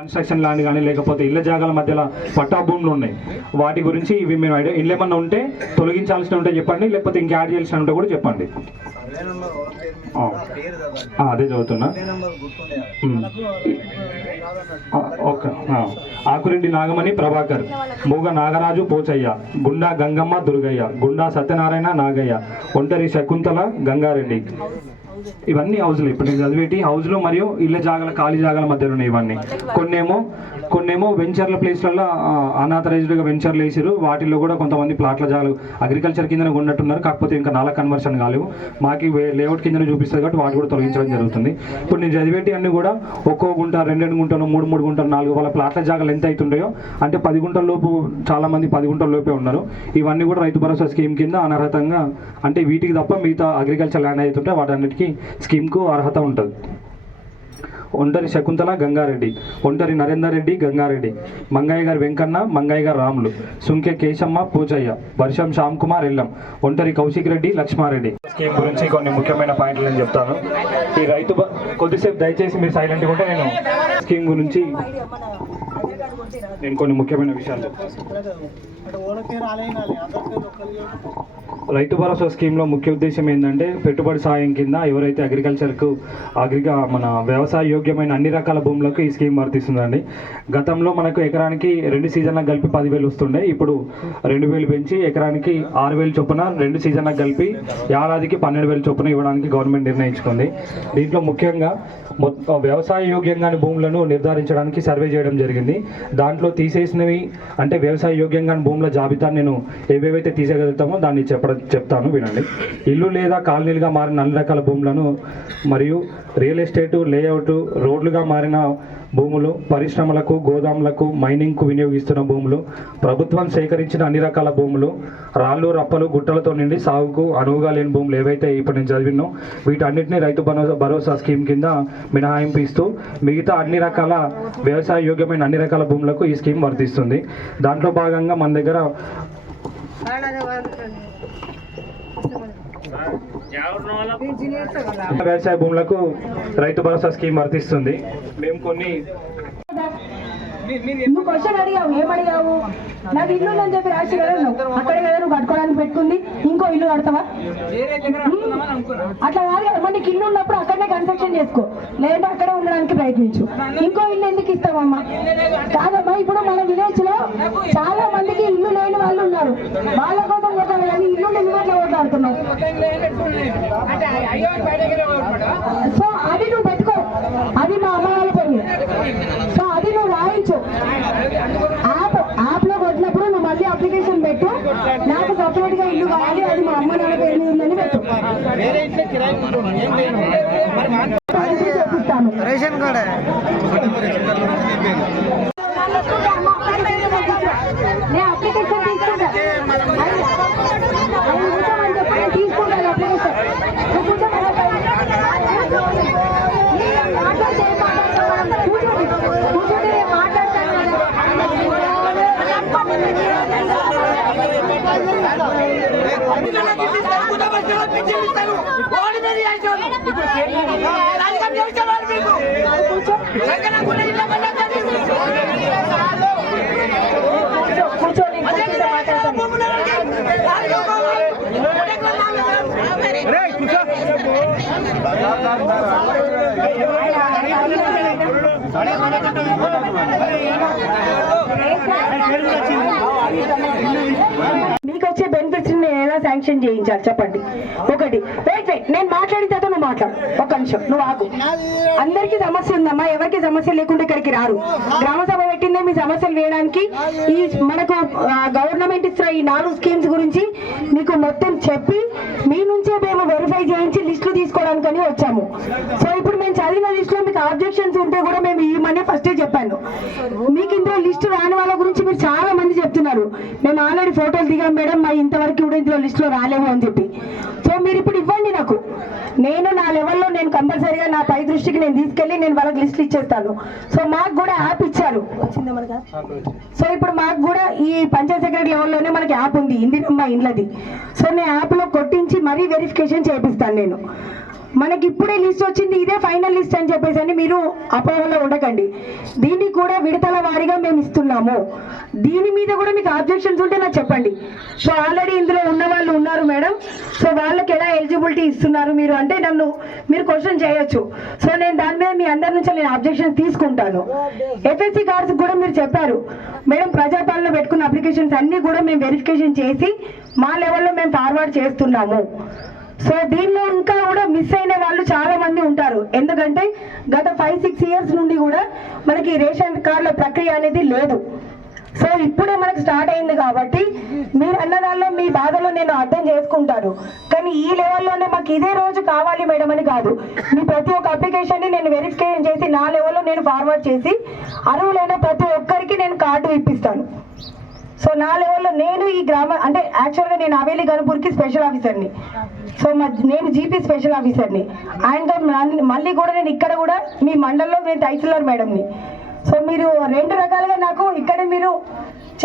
Construction land కానీ లేకపోతే ఇళ్ళ జాగాల మధ్యలో పట్టా భూములు ఉన్నాయి. వాటి గురించి ఇవి మేము ఐడియా ఇల్లు ఏమన్నా ఉంటే తొలగించాల్సిన ఉంటే చెప్పండి లేకపోతే ఇంకా యాడ్ చేయాల్సిన ఉంటే కూడా చెప్పండి. అదే చదువుతున్నా. ఓకే. ఆకురెడ్డి నాగమణి ప్రభాకర్ మూగ నాగరాజు పోచయ్య గుండా గంగమ్మ దుర్గయ్య గుండా సత్యనారాయణ నాగయ్య ఒంటరి శకుంతల గంగారెడ్డి. ఇవన్నీ హౌస్లు ఇప్పుడు నేను చదివేటి హౌస్లు మరియు ఇళ్ళ జాగాల ఖాళీ జాగాల మధ్యలో ఉన్నాయి ఇవన్నీ. కొన్నేమో కొన్నేమో వెంచర్ల ప్లేస్లలో అనాథరైజ్డ్గా వెంచర్లు వేసారు. వాటిల్లో కూడా కొంతమంది ప్లాట్ల జాగాలు అగ్రికల్చర్ కింద ఉన్నట్టున్నారు. కాకపోతే ఇంకా నాలా కన్వర్షన్ కాలేవు. మాకు లేఅవుట్ కింద చూపిస్తుంది కాబట్టి వాటి కూడా తొలగించడం జరుగుతుంది. ఇప్పుడు నేను చదివేటి అన్ని కూడా ఒక్కో గుంట రెండు రెండు గుంటలు మూడు మూడు గుంటలు నాలుగు వాళ్ళ ప్లాట్ల జాగాలు ఎంత అవుతుంటాయో అంటే పది గుంటల లోపు చాలామంది పది గుంటల లోపే ఉన్నారు. ఇవన్నీ కూడా రైతు భరోసా స్కీమ్ కింద అనర్హతంగా అంటే వీటికి తప్ప మిగతా అగ్రికల్చర్ ల్యాండ్ అవుతుంటే వాటన్నిటికీ స్కీమ్కు అర్హత ఉంటుంది. ఒంటరి శకుంతల గంగారెడ్డి ఒంటరి నరేందర్ రెడ్డి గంగారెడ్డి మంగయ్య గారు వెంకన్న మంగయ్య గారు రాములు సుంకె కేశమ్మ పూజయ్య వర్షం శ్యామ్ కుమార్ ఎల్లం ఒంటరి కౌశిక్ రెడ్డి లక్ష్మారెడ్డి. స్కీమ్ గురించి కొన్ని ముఖ్యమైన పాయింట్లు నేను చెప్తాను. ఈ రైతు కొద్దిసేపు దయచేసి మీరు సైలెంట్గా ఉంటే నేను స్కీమ్ గురించి నేను కొన్ని ముఖ్యమైన విషయాలు చెప్తాను. రైతు భరోసా స్కీమ్లో ముఖ్య ఉద్దేశం ఏంటంటే పెట్టుబడి సాయం కింద ఎవరైతే అగ్రికల్చర్కు అగ్రిగా మన వ్యవసాయ యోగ్యమైన అన్ని రకాల భూములకు ఈ స్కీమ్ వర్తిస్తుందండి. గతంలో మనకు ఎకరానికి రెండు సీజన్లకు కలిపి పదివేలు వస్తుండే ఇప్పుడు రెండు వేలు పెంచి ఎకరానికి ఆరు వేలు చొప్పున రెండు సీజన్లకు కలిపి ఏడాదికి పన్నెండు వేలు చొప్పున ఇవ్వడానికి గవర్నమెంట్ నిర్ణయించుకుంది. దీంట్లో ముఖ్యంగా వ్యవసాయ యోగ్యంగాని భూములను నిర్ధారించడానికి సర్వే చేయడం జరిగింది. దాంట్లో తీసేసినవి అంటే వ్యవసాయ యోగ్యంగా భూములు జాబితా నేను ఏవేవైతే తీసేయగలుగుతామో దాన్ని చెప్పడం చెప్తాను వినండి. ఇల్లు లేదా కాలనీలుగా మారిన అన్ని రకాల భూములను మరియు రియల్ ఎస్టేటు లేఅవుట్ రోడ్లుగా మారిన భూములు పరిశ్రమలకు గోదాములకు మైనింగ్కు వినియోగిస్తున్న భూములు ప్రభుత్వం సేకరించిన అన్ని రకాల భూములు రాళ్ళు రప్పలు గుట్టలతో నిండి సాగుకు అనువుగా లేని భూములు ఏవైతే ఇప్పుడు నేను చదివినో వీటన్నిటిని రైతు భరోసా భరోసా స్కీమ్ కింద మినహాయింపు ఇస్తూ మిగతా అన్ని రకాల వ్యవసాయ యోగ్యమైన అన్ని రకాల భూములకు ఈ స్కీమ్ వర్తిస్తుంది. దాంట్లో భాగంగా మన దగ్గర వ్యవసాయ భూములకు రైతు భరోసా స్కీమ్ వర్తిస్తుంది. మేము కొన్ని నువ్వు క్వశ్చన్ అడిగావు ఏం అడిగావు నాకు ఇల్లు ఉందని చెప్పి రాసి కదా నువ్వు. అక్కడే కదా నువ్వు కట్టుకోవడానికి పెట్టుకుంది. ఇంకో ఇల్లు కడతావా? అట్లా కాదు కదా మరి నీకు ఇల్లు ఉన్నప్పుడు అక్కడనే కన్స్ట్రక్షన్ చేసుకో. లేదంటే అక్కడే ఉండడానికి ప్రయత్నించు. ఇంకో ఇల్లు ఎందుకు ఇస్తావమ్మా? కాదమ్మా ఇప్పుడు మన విలేజ్లో చాలా మందికి ఇల్లు లేని వాళ్ళు ఉన్నారు. వాళ్ళ కోసం కొట్టాలి కానీ ఇల్లు నువ్వు అట్లా కొట్లాడుతున్నావు సో అది నువ్వు పెట్టుకో. అది మా అమ్మ వాళ్ళ మీద. సో అది నువ్వు రాయించు యాప్ యాప్లో కొట్టినప్పుడు నువ్వు మళ్ళీ అప్లికేషన్ పెట్టు నాకు సపరేట్గా ఇల్లు కావాలి అది మా అమ్మ నాన్న పేరు మీద ఉందని పెట్టు వేరే ఇంట్లో కిరాయి ఏం మరి రేషన్ కార్డే. నేను అప్లికేషన్ తీసుకుంటా అది- అది ఉంచమని చెప్పు, నేను తీసుకుంటాను అప్లికేషన్ నువ్వు కూర్చో కదా నేను మాట్లాడితే ఏం మాట్లాడతావు? కూర్చోండి. కూర్చోండి, నేను మాట్లాడతాను కూర్చో, కూర్చోండి కూర్చుంటే మాట్లాడతాను మీకు వచ్చే బెనిఫిట్స్ నేను ఎలా శాంక్షన్ చేయించాలి చెప్పండి? ఒకటి వెయిట్ వెయిట్ నేను మాట్లాడిన తర్వాత నువ్వు మాట్లాడు. ఒక నిమిషం నువ్వు ఆగు. అందరికీ సమస్య ఉందమ్మా ఎవరికి సమస్య లేకుండా ఇక్కడికి రారు. గ్రామ సభ పెట్టిందే మీ సమస్యలు వేయడానికి. ఈ మనకు గవర్నమెంట్ ఇస్తున్న ఈ నాలుగు స్కీమ్స్ గురించి మీకు మొత్తం చెప్పి మీ నుంచే మేము వెరిఫై చేయించి లిస్టులు తీసుకోవడానికని వచ్చాము. సో ఇప్పుడు మేము చదివిన లిస్టులో మీకు ఆబ్జెక్షన్స్ ఉంటే కూడా మేము ఈ మనీ ఫస్టే చెప్పాను. మీకు ఇందులో లిస్టు రాని వాళ్ళ గురించి మీరు చాలా చెప్తున్నారు మేము ఆల్రెడీ ఫోటోలు దిగాం మేడం మా ఇంతవరకు కూడా ఇందులో లిస్టులో రాలేము అని చెప్పి. సో మీరు ఇప్పుడు ఇవ్వండి నాకు. నేను నా లెవెల్లో నేను కంపల్సరీగా నా పై దృష్టికి నేను తీసుకెళ్ళి నేను వాళ్ళకి లిస్ట్ ఇచ్చేస్తాను. సో మాకు కూడా యాప్ ఇచ్చారు. వచ్చిందా మనకు సో ఇప్పుడు మాకు కూడా ఈ పంచాయత్ సెక్రటరీ లెవెల్లోనే మనకి యాప్ ఉంది. ఇందిరమ్మ ఇండ్లది. సో నేను యాప్లో కొట్టించి మరీ వెరిఫికేషన్ చేపిస్తాను నేను. మనకి ఇప్పుడే లిస్ట్ వచ్చింది ఇదే ఫైనల్ లిస్ట్ అని చెప్పేసి అని మీరు అపోహలో ఉండకండి. దీన్ని కూడా విడతల వారీగా మేము ఇస్తున్నాము. దీని మీద కూడా మీకు ఆబ్జెక్షన్స్ ఉంటే నాకు చెప్పండి. సో ఆల్రెడీ ఇందులో ఉన్న వాళ్ళు ఉన్నారు మేడం. సో వాళ్ళకి ఎలా ఎలిజిబిలిటీ ఇస్తున్నారు మీరు? అంటే నన్ను మీరు క్వశ్చన్ చేయొచ్చు. సో నేను దాని మీద మీ అందరి నుంచి నేను ఆబ్జెక్షన్స్ తీసుకుంటాను. ఎఫ్ఎస్సి కార్డ్స్ కూడా మీరు చెప్పారు. మేడం ప్రజాపాలన పెట్టుకున్న అప్లికేషన్స్ అన్నీ కూడా మేము వెరిఫికేషన్ చేసి మా లెవెల్లో మేము ఫార్వర్డ్ చేస్తున్నాము. సో దీనిలో ఇంకా కూడా మిస్ అయిన వాళ్ళు చాలా మంది ఉంటారు. ఎందుకంటే గత ఫైవ్ సిక్స్ ఇయర్స్ నుండి కూడా మనకి రేషన్ కార్డుల ప్రక్రియ అనేది లేదు. సో ఇప్పుడే మనకు స్టార్ట్ అయింది కాబట్టి మీరు అన్న దానిలో మీ బాధలో నేను అర్థం చేసుకుంటాను. కానీ ఈ లెవెల్లోనే మాకు ఇదే రోజు కావాలి మేడం అని కాదు. మీ ప్రతి ఒక్క అప్లికేషన్ని నేను వెరిఫికేషన్ చేసి నా లెవెల్లో నేను ఫార్వర్డ్ చేసి అర్హులైన ప్రతి ఒక్కరికి నేను కార్డు ఇప్పిస్తాను. సో నా లెవెల్లో నేను ఈ గ్రామ అంటే యాక్చువల్గా నేను అవేలి గనుపూర్కి స్పెషల్ ఆఫీసర్ని సో మా నేను జీపీ స్పెషల్ ఆఫీసర్ని ఆయనతో మళ్ళీ- కూడా నేను ఇక్కడ కూడా మీ మండలంలో నేను తహసీల్దార్ మేడంని సో మీరు రెండు రకాలుగా నాకు ఇక్కడే మీరు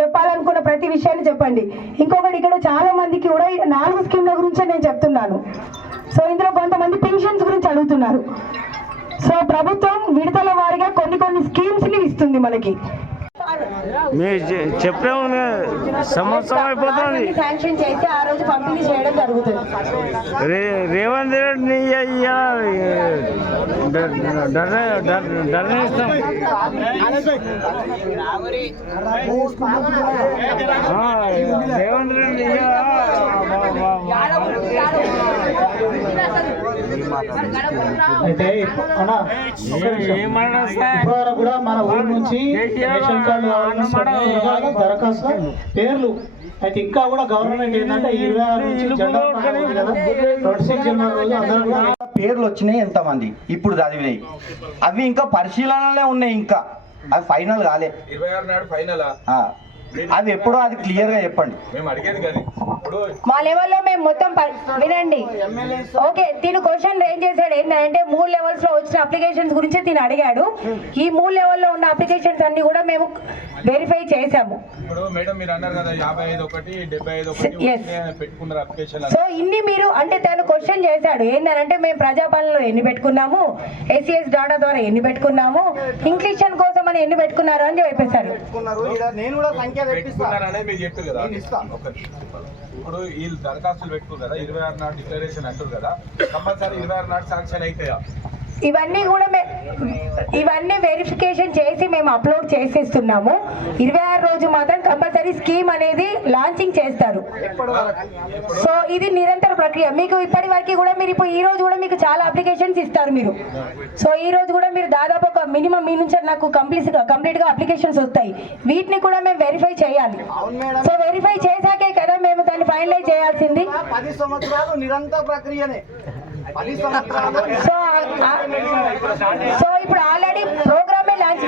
చెప్పాలనుకున్న ప్రతి విషయాన్ని చెప్పండి. ఇంకొకటి ఇక్కడ చాలా మందికి కూడా నాలుగు స్కీమ్ల గురించే నేను చెప్తున్నాను. సో ఇందులో కొంతమంది పెన్షన్స్ గురించి అడుగుతున్నారు. సో ప్రభుత్వం విడతల వారిగా కొన్ని కొన్ని స్కీమ్స్ని ఇస్తుంది మనకి. మీరు చెప్పే సంవత్సరం అయిపోతుంది. రేవంత్ రెడ్డి ధర్నిస్తాం రేవంత్ రెడ్డి అయితే ఇప్పటివరకు కూడా మన ఊరు నుంచి రేషన్ కార్డు దరఖాస్తు పేర్లు. అయితే ఇంకా కూడా గవర్నమెంట్ ఏంటంటే ఇరవై ఆరు నుంచి జెండా పండుగ ఉంది కదా. ట్వంటీ సిక్స్ జనవరి రోజు అందరూ కూడా పేర్లు వచ్చినాయి ఎంతమంది? ఇప్పుడు చదివినాయి. అవి ఇంకా పరిశీలనలే ఉన్నాయి ఇంకా. అవి ఫైనల్ కాలే. ఇరవై ఆరు నాడు ఫైనల్? అవి ఎప్పుడో అది క్లియర్గా చెప్పండి. మేము అడిగేది కదా. ఇప్పుడు మా లెవెల్లో మేము మొత్తం ప- వినండి. ఓకే తిను క్వశ్చన్ ఏం చేశాడు. ఏంటంటే మూడు లెవెల్స్లో వచ్చిన అప్లికేషన్స్ గురించి తిను అడిగాడు. ఈ మూడు లెవెల్లో ఉన్న అప్లికేషన్స్ అన్ని కూడా మేము వెరిఫై చేశాము. సో ఇన్ని మీరు అంటే తను క్వశ్చన్ చేశాడు. ఏంటంటే మేము ప్రజాపాలనలో ఎన్ని పెట్టుకున్నాము? ఎస్సీఎస్ డాటా ద్వారా ఎన్ని పెట్టుకున్నాము? ఇంక్లీషన్ కోసం అని ఎన్ని పెట్టుకున్నారు అని చెప్పేశారు. పెట్టుకున్నారనే మీరు చెప్పారు కదా. ఇప్పుడు వీళ్ళు దరఖాస్తులు పెట్టుకున్నారు? కదా ఇరవై ఆరు నాడు డిక్లరేషన్ అంటారు కదా. కంపల్సరీ ఇరవై ఆరు నాడు శాంక్షన్ అవుతాయా? ఇవన్నీ కూడా ఇవన్నీ వెరిఫికేషన్ చేసి మేము అప్లోడ్ చేసేస్తున్నాము. ఇరవై ఆరు రోజు మాత్రం కంపల్సరీ స్కీమ్ అనేది లాంచింగ్ చేస్తారు. సో ఇది నిరంతర ప్రక్రియ. మీకు ఇప్పటి వరకు కూడా మీరు ఇప్పుడు ఈ రోజు కూడా మీకు చాలా అప్లికేషన్స్ ఇస్తారు మీరు. సో ఈ రోజు కూడా మీరు దాదాపు ఒక మినిమం మీ నుంచి నాకు కంప్లీట్ కంప్లీట్గా అప్లికేషన్స్ వస్తాయి. వీటిని కూడా మేము వెరిఫై చేయాలి. సో వెరిఫై చేశాకే కదా మేము దాన్ని ఫైనలైజ్ చేయాల్సింది. పది సంవత్సరాలు నిరంతర ప్రక్రియనే. సో ఇప్పుడు ఆల్రెడీ ప్రోగ్రామే లాంచ్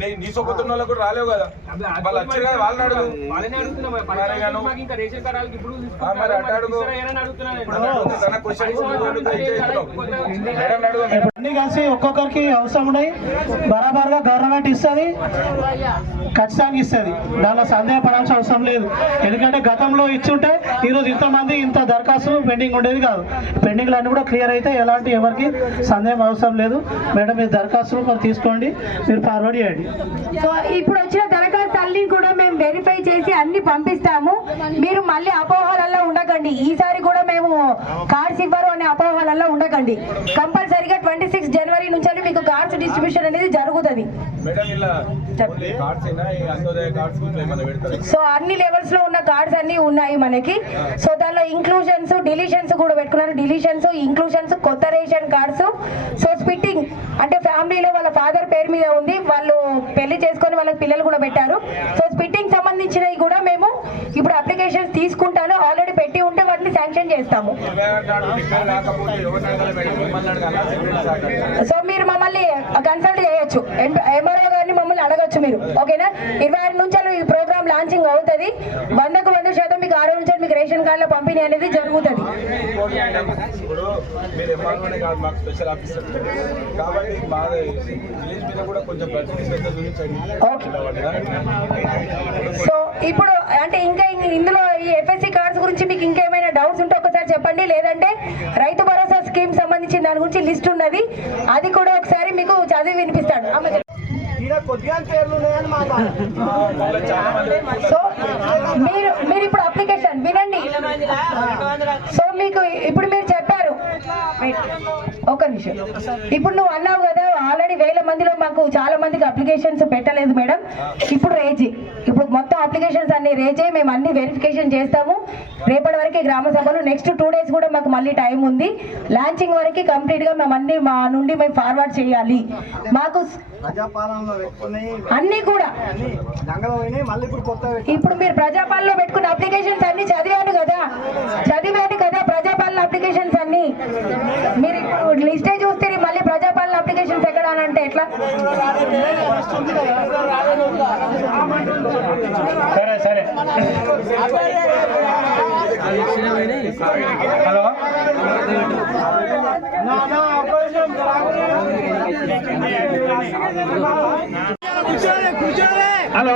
నీ- నీ సొప్పుతున్న వాళ్ళకు రాలేవు కదా. వాళ్ళు వచ్చారు కదా వాళ్ళని అడుగు. మరి గాను. ఆ, మరి అట్ట అడుగు? మేడం అడుగు అన్నీ కలిసి ఒక్కొక్కరికి అవసరం ఉన్నాయి బరాబర్గా గవర్నమెంట్ ఇస్తుంది. ఖచ్చితంగా ఇస్తుంది. దానిలో సందేహపడాల్సిన అవసరం లేదు. ఎందుకంటే గతంలో ఇచ్చుంటే ఈరోజు ఇంతమంది ఇంత దరఖాస్తు పెండింగ్ ఉండేది కాదు. పెండింగ్లు అన్నీ కూడా క్లియర్ అయితే ఎలాంటి ఎవరికి సందేహం అవసరం లేదు. మేడం మీరు దరఖాస్తులు మరి తీసుకోండి. మీరు ఫార్వర్డ్ చేయండి. సో ఇప్పుడు వచ్చిన దరఖాస్తు అన్ని కూడా మేము వెరిఫై చేసి అన్ని పంపిస్తాము. మీరు మళ్ళీ అపోహలలో ఉండకండి. ఈసారి కూడా మేము కార్డ్స్ ఇవ్వరు అనే అపోహలలో ఉండకండి. కంపల్సరీగా ట్వంటీ సిక్స్ జనవరి నుంచి మీకు కార్డ్స్ డిస్ట్రిబ్యూషన్ అనేది జరుగుతుంది. సో అన్ని లెవెల్స్లో ఉన్న కార్డ్స్ అన్ని ఉన్నాయి మనకి. సో దానిలో ఇంక్లూజన్స్ డిలీషన్స్ కూడా పెట్టుకున్నారు. డిలీషన్స్ ఇంక్లూషన్స్ కొత్త రేషన్ కార్డ్స్ సో స్పిట్టింగ్ అంటే ఫ్యామిలీలో వాళ్ళ ఫాదర్ పేరు మీద ఉంది. వాళ్ళు పెళ్ళి చేసుకొని వాళ్ళకి పిల్లలు కూడా పెట్టారు. సో స్పిట్టింగ్ సంబంధించినవి కూడా మేము ఇప్పుడు అప్లికేషన్స్ తీసుకుంటాను. ఆల్రెడీ పెట్టి కంటెంట్ చేస్తాము. సో మీరు మమ్మల్ని కన్సల్ట్ చేయొచ్చు. ఎంఆర్ఓ గారిని మమ్మల్ని అడగచ్చు మీరు. ఓకేనా? ఇరవై ఆరు నుంచి ఈ ప్రోగ్రామ్ లాంచింగ్ అవుతుంది. వందకు వంద శాతం మీకు ఆరు నుంచి మీకు రేషన్ కార్డులో పంపిణీ అనేది జరుగుతుంది. సో ఇప్పుడు అంటే ఇంకా ఇందులో ఈ ఎఫ్ఎస్సి కార్డ్స్ గురించి మీకు ఇంకేమైనా డౌట్స్ ఉంటే ఒకసారి చెప్పండి. లేదంటే రైతు భరోసా స్కీమ్ సంబంధించిన దాని గురించి లిస్ట్ ఉన్నది. అది కూడా ఒకసారి మీకు చదివి వినిపిస్తాడు. సో మీరు మీరు ఇప్పుడు అప్లికేషన్ వినండి. సో మీకు ఇప్పుడు మీరు చెప్పారు. ఒక నిమిషం. ఇప్పుడు నువ్వు అన్నావు కదా ఆల్రెడీ వేల మందిలో మాకు చాలా మందికి అప్లికేషన్స్ పెట్టలేదు మేడం. ఇప్పుడు రేజ్. ఇప్పుడు మొత్తం అప్లికేషన్స్ అన్ని రేజ్. మేము అన్ని వెరిఫికేషన్ చేస్తాము. రేపటి వరకు గ్రామ సభలు నెక్స్ట్ టూ డేస్ కూడా మాకు మళ్ళీ టైం ఉంది. లాంచింగ్ వరకు కంప్లీట్గా మేము అన్ని మా నుండి మేము ఫార్వర్డ్ చేయాలి. మాకు అన్ని కూడా. ఇప్పుడు మీరు ప్రజాపాలనలో పెట్టుకున్న అప్లికేషన్స్ అన్ని చదివాను కదా. చదివాను కదా ప్రజాపాలన అప్లికేషన్స్ అన్ని మీరు ఇప్పుడు లిస్టే చూస్తే మళ్ళీ ప్రజాపాలన అప్లికేషన్స్ ఎక్కడ అని అంటే ఎట్లా? సరే సరే. హలో? హలో.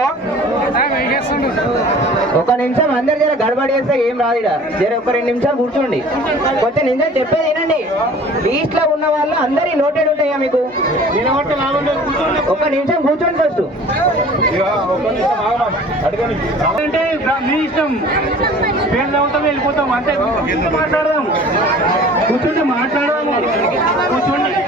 ఒక నిమిషం అందరు జర గడబడి చేస్తే ఏం రాదు. జర ఒక రెండు నిమిషాలు కూర్చోండి. కొంచెం నిజం చెప్పేది వినండి. లీస్ట్లో ఉన్న వాళ్ళు అందరి నోటెడ్ ఉంటాయా మీకు? ఒక నిమిషం కూర్చోండి ఫస్ట్ అంటే మీ ఇష్టం. చదువుతాం వెళ్ళిపోతాం. అంతే కూర్చుంటే మాట్లాడదాం. కూర్చుంటే మాట్లాడదాము. కూర్చోండి.